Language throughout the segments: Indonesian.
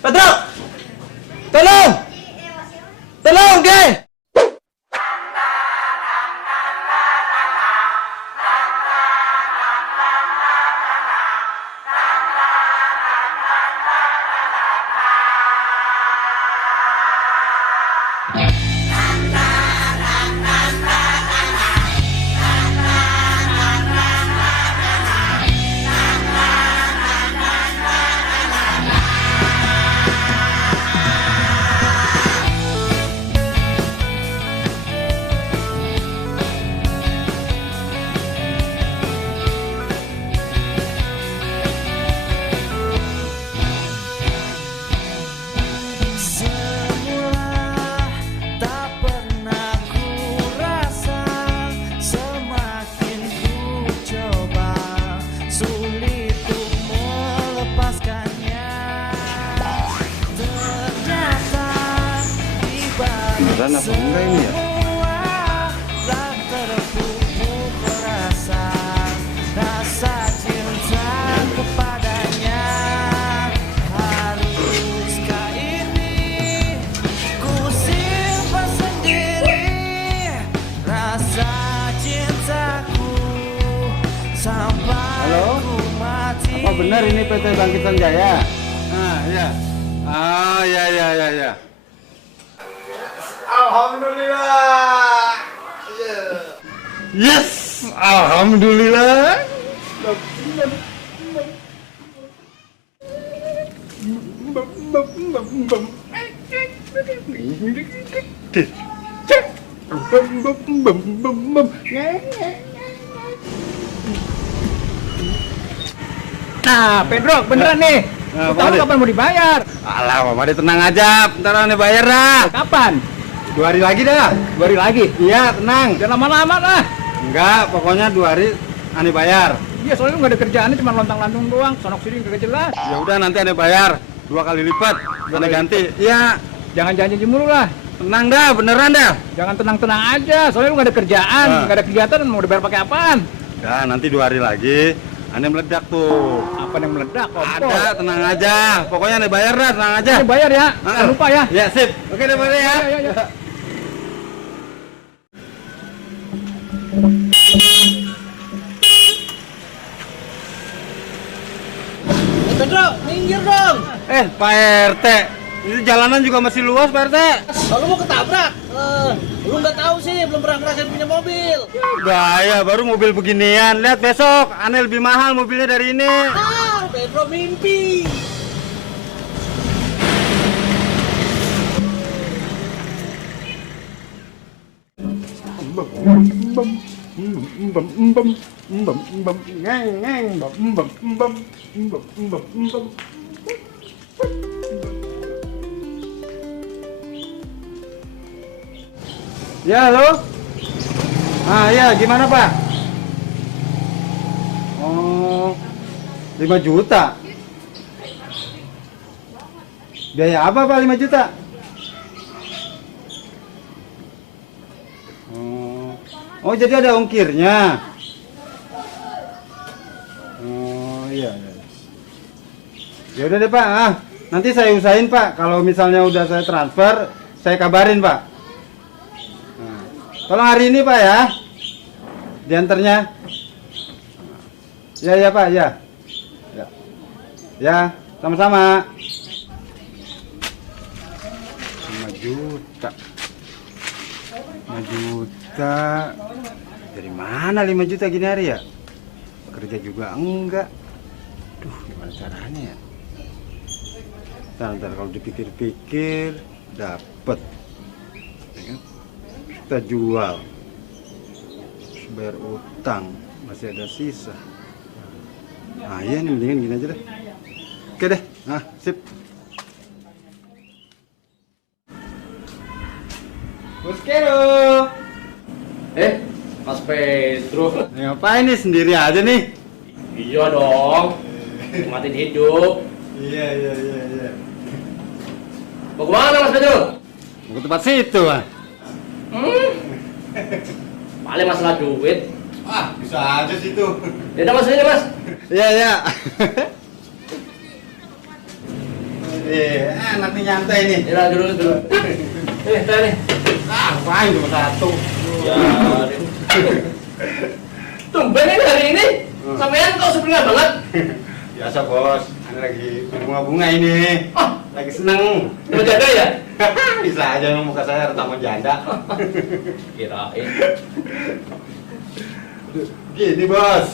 Pedro! Tolong! Tolong, Ge! Beneran apa enggak ini ya? Halo? Apa benar ini PT Bangkitan Jaya? Ah, ya. Ah, ya. Alhamdulillah. Yes, alhamdulillah. Nah, Pedro, beneran nih. Nah, Tahu kapan mau dibayar? Alah, Mama tenang aja. Bentar aneh bayar dah. Kapan? 2 hari lagi dah. 2 hari lagi. Iya, tenang. Jangan lama-lama lah. Enggak, pokoknya 2 hari aneh bayar. Iya, soalnya lu nggak ada kerjaannya, cuma lontang-lantung doang. Sonok sini kagak jelas. Ya udah nanti aneh bayar 2 kali lipat. Aneh ganti. Iya, Jangan janji mulu lah. tenang dah, beneran dah. Jangan tenang-tenang aja. Soalnya lu nggak ada kerjaan, nggak ada kegiatan, mau dibayar pakai apaan? Dah, nanti 2 hari lagi aneh meledak tuh. Apa yang meledak? Ada, tenang aja. Pokoknya aneh bayar dah, tenang aja. Ini bayar ya. Jangan lupa ya. Ya, sip. Oke, deh bayar ya. Ya. Pedro, minggir dong. Pak RT. Ini jalanan juga masih luas, Pak RT. Kalau mau ketabrak, lu nggak tahu sih, belum pernah ngerasain punya mobil. Gaya, baru mobil beginian. Lihat besok, aneh lebih mahal mobilnya dari ini. Ah, Pedro mimpi. Ya, halo? Ah, ya, gimana, Pak? Oh, 5 juta. Biaya apa, Pak, 5 juta? Oh, jadi ada ongkirnya. Oh, iya. Ya udah deh, Pak. Nanti saya usahain, Pak. Kalau misalnya udah saya transfer, saya kabarin, Pak. Tolong hari ini, Pak, ya. Diantarnya. Ya, Pak, ya. Ya, sama-sama. 5 juta. 5 juta. Dari mana 5 juta gini hari ya? Kerja juga enggak. Duh, gimana caranya ya? Ntar kalau dipikir-pikir dapet. Ya kan? Kita jual. Terus bayar utang, masih ada sisa. Nah, iya nih, mendingan gini aja deh. Oke deh. Sip. Boskero. Mas Pedro. Ngapain nih sendiri aja nih? Iya dong. Matiin hidup. Iya. Mau kemana Mas Pedro? Mau ke tempat situ, Mas. Paling masalah duit. Bisa aja situ. Ya udah Mas, ini Mas. Iya. Enak nih nyantai nih. Ya, dulu. Teh nih. Ngapain cuma satu? Ya. Tumben ini hari ini. Sampean kok sebenarnya banget. Biasa bos, ini lagi bunga-bunga ini. Lagi seneng. Mau jaga ya? Bisa aja emang muka saya retaman janda. Kirain. Gini bos.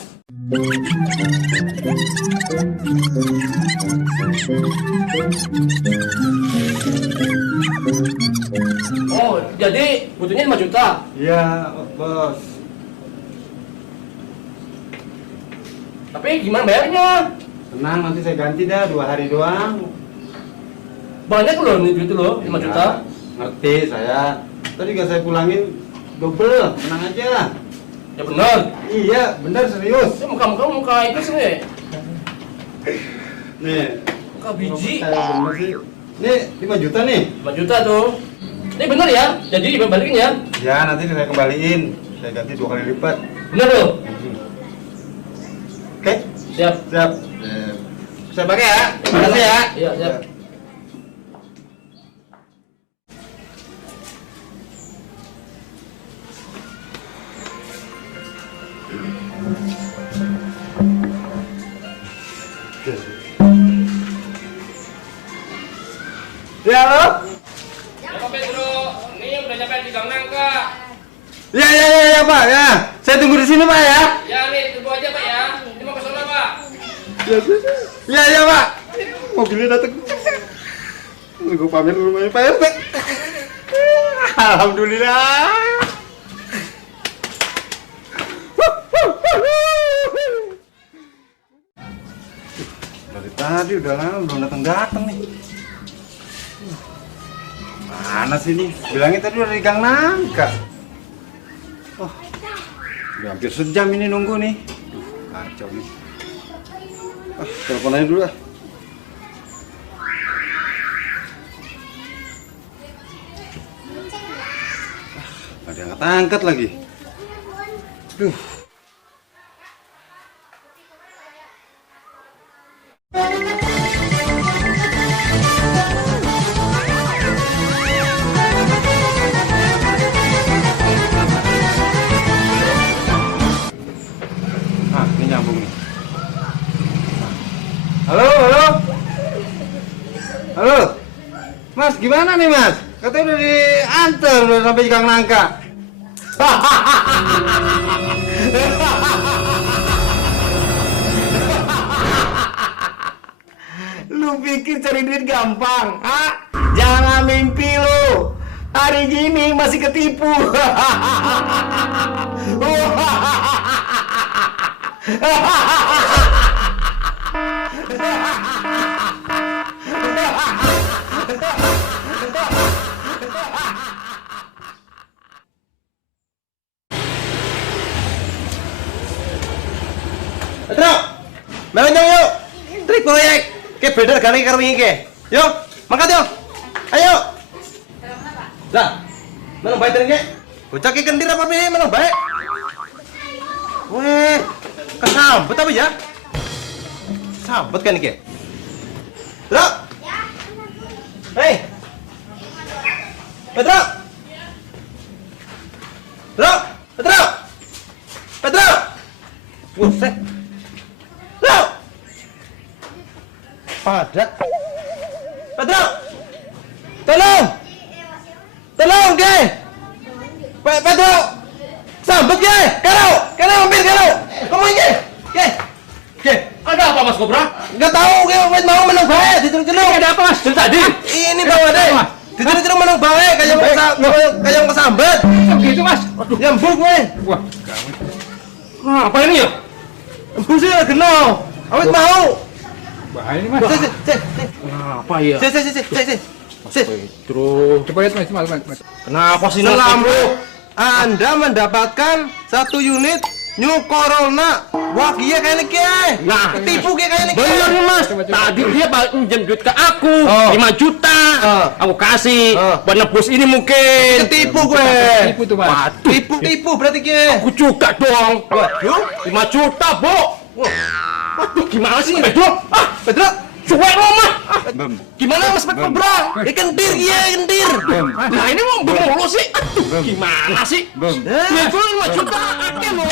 Oh, jadi butuhnya 5 juta. Iya bos. Tapi gimana bayarnya? Tenang, nanti saya ganti dah 2 hari doang. Banyak loh ini duit loh, 5 juta. Ya, ngerti saya. Tadi juga saya pulangin double, tenang aja. Ya benar. Iya, benar serius. Ini muka itu sih. Nih, Muka biji. saya bener sih. Nih 5 juta nih. 5 juta tuh. Ini benar ya? Jadi dibalikin ya? Ya, nanti saya kembaliin. Saya ganti 2 kali lipat. Benar tuh. Oke, Siap. siap. Saya pakai ya. Terima kasih ya. Iya, siap. Ya, halo? Ya Pak Pedro, ini udah nyampe di Gang Nangka. Ya, Pak, ya. Saya tunggu di sini, Pak ya. Ya nih, tunggu aja Pak ya. Ini mau ke sana Pak. Ya, Pak. Mobilnya datang. Gue pamer rumahnya Pak RT. Alhamdulillah. Dari tadi udah lama belum datang nih. Mana sih nih? Bilangnya tadi udah di Gang Nangka. Oh, udah hampir sejam ini nunggu nih. Duh, kacau nih. Telepon aja dulu ah. Gak diangkat-angkat lagi. Duh. Ini nyambung nih. Halo. Mas, gimana nih Mas? Katanya udah diantar, udah sampai di Gang Nangka. Lu pikir cari duit gampang? Ah, jangan mimpi lu. Hari gini masih ketipu. Pedro, melon yuk. Trik proyek. Ke beda gane karo wingi ke. Yuk, mangkat yuk. Ayo. Lah, melon bae trik ke. Bocah ki kendir apa piye melon bae? Weh, kesambet apa ya? Sambet kan iki. Pedro. Hei. Pedro. Buset. Padat. Pedro. Tolong, ke. Pedro. Sambet ke. Karo mampir karo. Kamu ini. Ke. Ada apa Mas Kobra? Enggak tahu ke mau menang bae diceluk-celuk. Ada apa Mas? Dari tadi. Ini bawa deh. Diceluk-celuk menang bae kayak kesambet. Begitu Mas. Waduh. Nyambung kowe. Wah. Apa ini ya? Embus ya geno. Awet mau. Bahaya ini Mas. Kenapa ya? Pedro. Coba lihat Mas. Kenapa sih Mas Selamat Pedro? Anda mendapatkan 1 unit New Corona. Wah, iya kayaknya kiai. Nah, Ketipu kayaknya kiai. bener nih Mas. Coba. Tadi dia balik pinjam duit ke aku 5 juta. Aku kasih Oh. buat nebus ini mungkin. Ketipu gue. Tipu tuh Mas. Waduh, Tipu berarti kiai. aku juga dong. Waduh, 5 juta, Bu. Waduh, gimana sih Pedro? Pedro, Cuek lo mah. Bem. Gimana mas Pet Berang? Ya kendir iya kendir. Bem. Nah ini mau bemulu sih. Aduh, gimana sih? Bem. Ya itu 5 juta akeh lo.